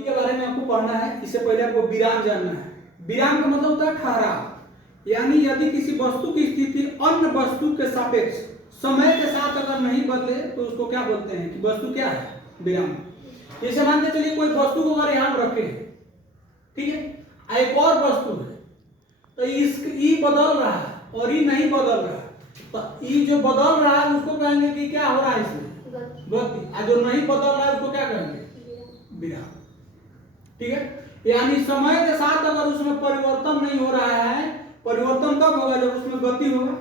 के बारे में आपको पढ़ना है। इससे पहले आपको विराम जानना है। विराम का मतलब होता है ठहराव, यानी यदि किसी वस्तु की स्थिति अन्य वस्तु के सापेक्ष समय के साथ अगर नहीं बदले तो उसको क्या बोलते हैं कि वस्तु क्या है, विराम। जैसे मानते चलिए कोई वस्तु को अगर यहाँ रखे हैं, ठीक है, एक और वस्तु है तो ई बदल रहा है और ई नहीं बदल रहा है, तो ई जो बदल रहा है उसको कहेंगे कि क्या हो रहा है इसमें, गति। और जो नहीं बदल रहा है उसको क्या कहेंगे, विराम। ठीक है, यानी समय के साथ अगर उसमें परिवर्तन नहीं हो रहा है, परिवर्तन कब होगा, जब उसमें गति होगा।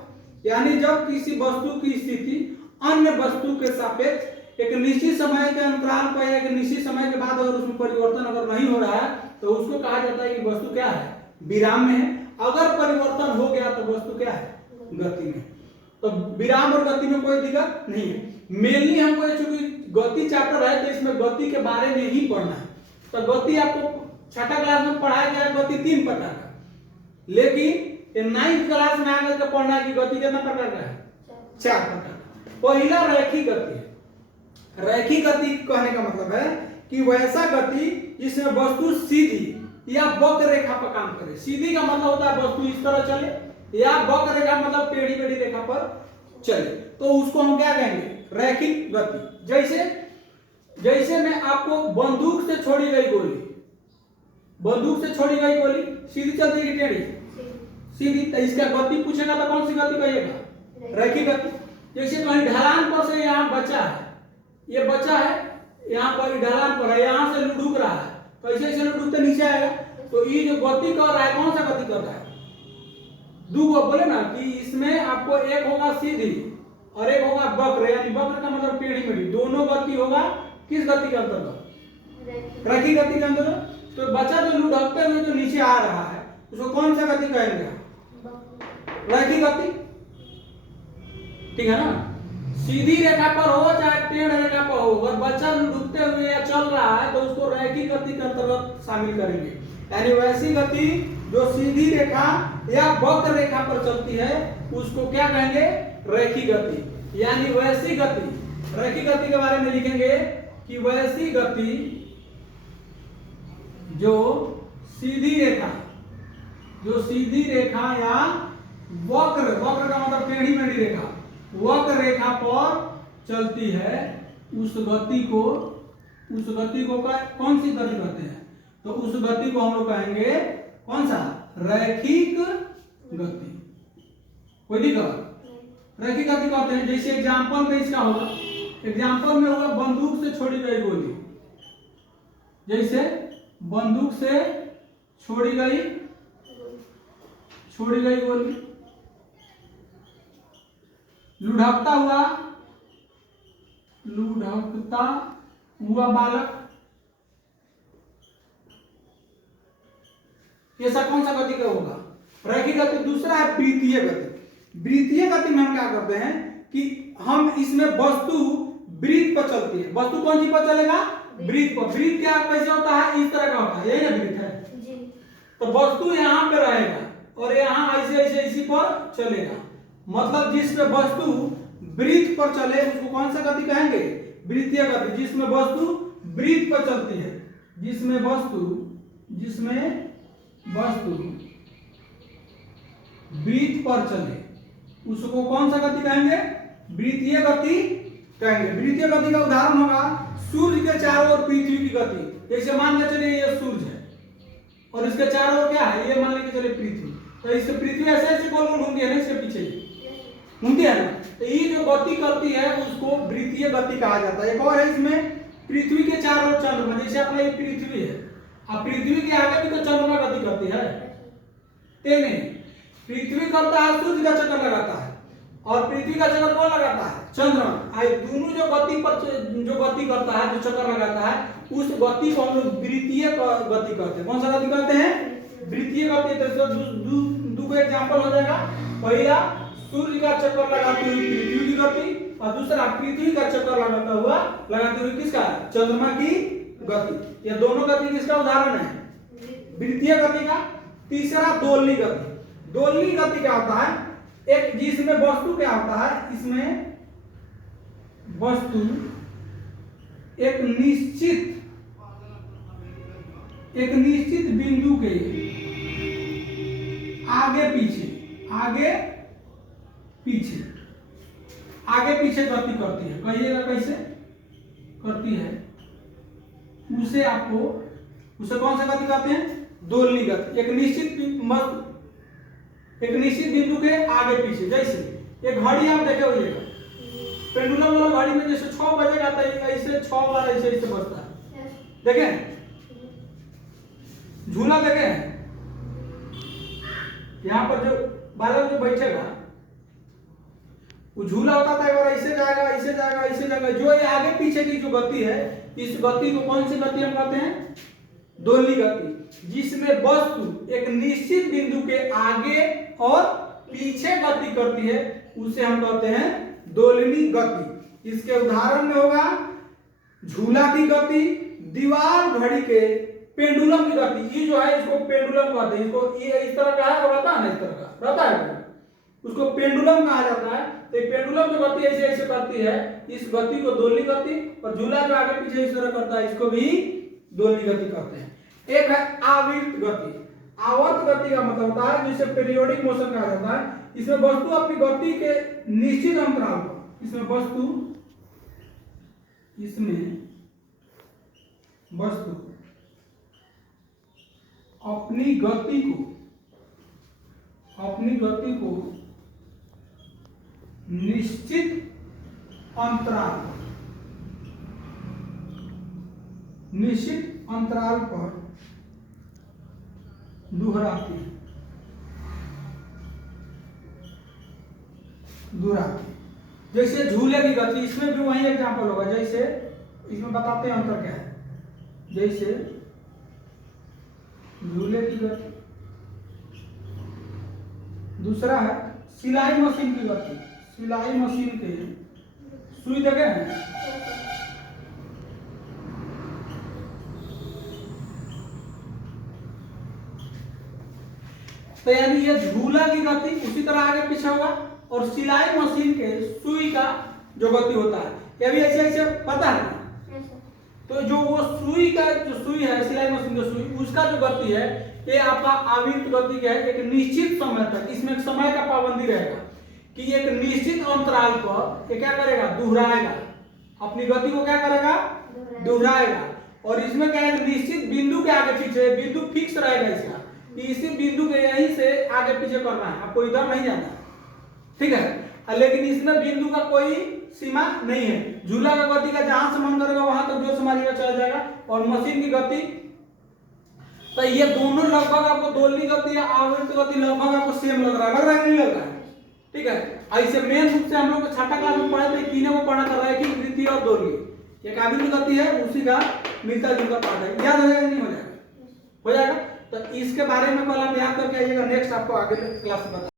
यानी जब किसी वस्तु की स्थिति अन्य वस्तु के सापेक्ष एक निश्चित समय के अंतराल पर एक निश्चित समय के बाद अगर उसमें परिवर्तन अगर नहीं हो रहा है तो उसको कहा जाता है कि वस्तु क्या है, विराम में है। अगर परिवर्तन हो गया तो वस्तु क्या है, गति में। तो विराम और गति में कोई दिक्कत नहीं है। मेनली हमको चूंकि गति चैप्टर है तो इसमें गति के बारे में ही पढ़ना है। तो गति आपको छठा क्लास में पढ़ाया गया गति 3 प्रकार का, लेकिन 9th क्लास में आकर के पढ़ना है कि गति कितना प्रकार का है, 4 प्रकार का। पहला रैखिक गति है। रैखिक गति कहने का मतलब है कि वैसा गति जिसमें वस्तु सीधी या वक्र रेखा पर काम करे। सीधी का मतलब होता है वस्तु इस तरह चले, या वक्र रेखा मतलब टेढ़ी मेढ़ी रेखा पर चले, तो उसको हम क्या कहेंगे, रैखिक गति। जैसे मैं आपको बंदूक से छोड़ी गई गोली, बंदूक से छोड़ी गई गोली सीधी चलती है कि टेढ़ी, सीधी, तो इसका गति पूछेगा तो कौन सी गति कहिएगा, रैखिक गति। जैसे कहीं ढलान पर से यहाँ बच्चा है, ये बच्चा है यहाँ पर ढलान पर है, यहाँ से लुढ़क रहा है, तो ऐसे ऐसे लुढ़कते नीचे आएगा, तो ये जो गति कर रहा है कौन सा गति कर रहा है, दो बोले ना कि इसमें आपको एक होगा सीधी और एक होगा वक्र, यानी वक्र का मतलब टेढ़ी मेढ़ी, दोनों गति होगा किस गति के अंतर्गत, रैखिक गति के अंतर्गत। तो बच्चा जो लुढ़कते हुए जो नीचे आ रहा है उसको कौन सा गति कहेंगे, रैखिक गति। ठीक है ना, सीधी रेखा पर हो चाहे टेढ़ रेखा पर हो, अगर बच्चा लुढ़कते हुए या चल रहा है तो उसको रैखिक गति के अंतर्गत शामिल करेंगे। यानी वैसी गति जो सीधी रेखा या वक्र रेखा पर चलती है उसको क्या कहेंगे, रैखिक गति। यानी वैसी गति, रैखिक गति के बारे में लिखेंगे कि वैसी गति जो सीधी रेखा या वक्र का मतलब टेढ़ी मेढ़ी रेखा, वक्र रेखा पर चलती है, उस गति को कौन सी गति कहते हैं, तो उस गति को हम लोग कहेंगे कौन सा, रैखिक गति। कोई दिक्कत, रैखिक गति कहते हैं। जैसे एग्जांपल में इसका होगा, एग्जांपल में होगा बंदूक से छोड़ी गई गोली, जैसे बंदूक से छोड़ी गई गोली, लुढ़कता हुआ बालक, ये सब कौन सा गति का होगा, रैखिक गति। दूसरा है वृत्तीय गति। वृत्तीय गति में हम क्या करते हैं कि हम इसमें वस्तु वृत्त पर चलती है, वस्तु कौन सी पर चलेगा, वृत्त पर। वृत्त क्या कैसे होता है, इस तरह का होता है, यही ना वृत्त है जी। तो वस्तु यहाँ पे रहेगा और यहाँ ऐसे ऐसे इसी पर चलेगा, मतलब जिसमें वस्तु वृत्त पर चले उसको कौन सा गति कहेंगे, वृत्तीय गति। जिसमें वस्तु वृत्त पर चलती है, जिसमें वस्तु वृत्त पर चले उसको कौन सा गति कहेंगे, वृत्तीय गति कहेंगे। वृत्तीय गति का उदाहरण होगा सूर्य के चारों ओर पृथ्वी की गति। जैसे मान के चलिए ये सूर्य है और इसके चारों ओर क्या है, ये मान लेके चलिए पृथ्वी, तो इससे पृथ्वी ऐसे ऐसे गोल गोल घूमती है ना, इसके पीछे घूमती है ना, तो ये जो गति करती है उसको वृत्तीय गति कहा जाता है। एक और है इसमें पृथ्वी के चारों ओर चंद्रमा, जैसे अपना ये पृथ्वी है, अब पृथ्वी के आगे भी तो चंद्रमा गति करती है, नहीं, पृथ्वी करता है सूर्य का चक्कर लगाता है और पृथ्वी का चक्कर कौन लगाता है, चंद्रमा। दोनों जो गति करता है, जो चक्कर लगाता है, उस गति को हम लोग वृत्तीय गति कहते हैं। कौन सा गति कहते हैं, वृत्तीय गति। तो दो एग्जांपल हो जाएगा, पहला सूर्य का चक्कर लगाती हुई पृथ्वी की गति और दूसरा पृथ्वी का चक्कर लगाती हुई किसका, चंद्रमा की गति। ये दोनों गति किसका उदाहरण है, वृत्तीय गति का। तीसरा दोलनी गति। दोलनी गति क्या होता है, एक जिसमें वस्तु क्या होता है, इसमें वस्तु एक निश्चित एक निश्चित बिंदु के आगे पीछे गति करती है। कहिएगा कैसे करती है? उसे कौन सा गति कहते हैं? दोलनी गति। एक निश्चित बिंदु के आगे पीछे। जैसे एक घड़ी आप देखे होइएगा, पेंडुलम वाला घड़ी में जैसे 6 बजेगा तो ऐसे 6 बार ऐसे बजता है। देखें झूला देखे, यहाँ पर जो बालक जो बैठेगा वो झूला होता था, एक बार ऐसे जाएगा ऐसे जाएगा ऐसे जाएगा। जो ये आगे पीछे की जो गति है, इस गति को कौन सी गति हम कहते हैं? दोलनी गति। जिसमें वस्तु एक निश्चित बिंदु के आगे और पीछे गति करती है उसे हम कहते हैं दोलनी गति। इसके उदाहरण में होगा झूला की गति, दीवार घड़ी के, पेंडुलम की गति। ये जो है इसको पेंडुलम कहते हैं। इसको ये इस तरह का है, रहता है ना, इस तरह का रहता है, उसको पेंडुलम कहा जाता है। तो पेंडुलम जो गति ऐसे ऐसे करती है, इस गति को दोलनी गति, और झूला जो आगे पीछे इस तरह करता है इसको भी दोलनी गति कहते हैं। एक है आवर्त गति। आवर्त गति का मतलब होता है जिसे पीरियोडिक मोशन कहा जाता है। इसमें वस्तु अपनी गति के निश्चित अंतराल पर, इसमें वस्तु अपनी गति को निश्चित अंतराल पर दोहराती है। जैसे झूले की गति, इसमें भी वही एग्जांपल होगा। जैसे इसमें बताते हैं अंतर क्या है। जैसे झूले की गति, दूसरा है सिलाई मशीन की गति। सिलाई मशीन के सुई देखे हैं, तो यानी ये झूला की गति उसी तरह आगे पीछे होगा, और सिलाई मशीन के सुई का जो गति होता है ये भी ऐसे ऐसे पता है। तो जो वो सुई का जो सुई है, सिलाई मशीन की सुई, उसका जो गति है ये आपका आवर्त गति का है। एक निश्चित समय तक, इसमें एक समय का पाबंदी रहेगा कि एक निश्चित अंतराल पर ये क्या करेगा? दोहराएगा। अपनी गति को क्या करेगा? दोहराएगा। और इसमें क्या है? निश्चित बिंदु के आगे पीछे, बिंदु फिक्स रहेगा इसका, इसी बिंदु के यहीं से आगे पीछे करना है, आपको इधर नहीं जाना, ठीक है। लेकिन इसमें बिंदु का कोई सीमा नहीं है। झूला का गति का जहां से मन करेगा वहां तक जो संभालेगा चला जाएगा। और मशीन की गति, तो ये दोनों लगभग आपको दोलनी गति या आवर्त गति लगभग आपको सेम लग रहा है नहीं लग रहा है? ठीक है। ऐसे मेन रूप से हम लोग छठा क्लास में पढ़े थे, तीनों को पढ़ा कर रहा है कि वृत्ति और दोलनी। एक आवर्त गति है, उसी का मिलता जुलता पार्ट है। याद हो जाएगा नहीं हो जाएगा? हो जाएगा। तो इसके बारे में कल आप याद करके आइएगा, नेक्स्ट आपको आगे क्लास में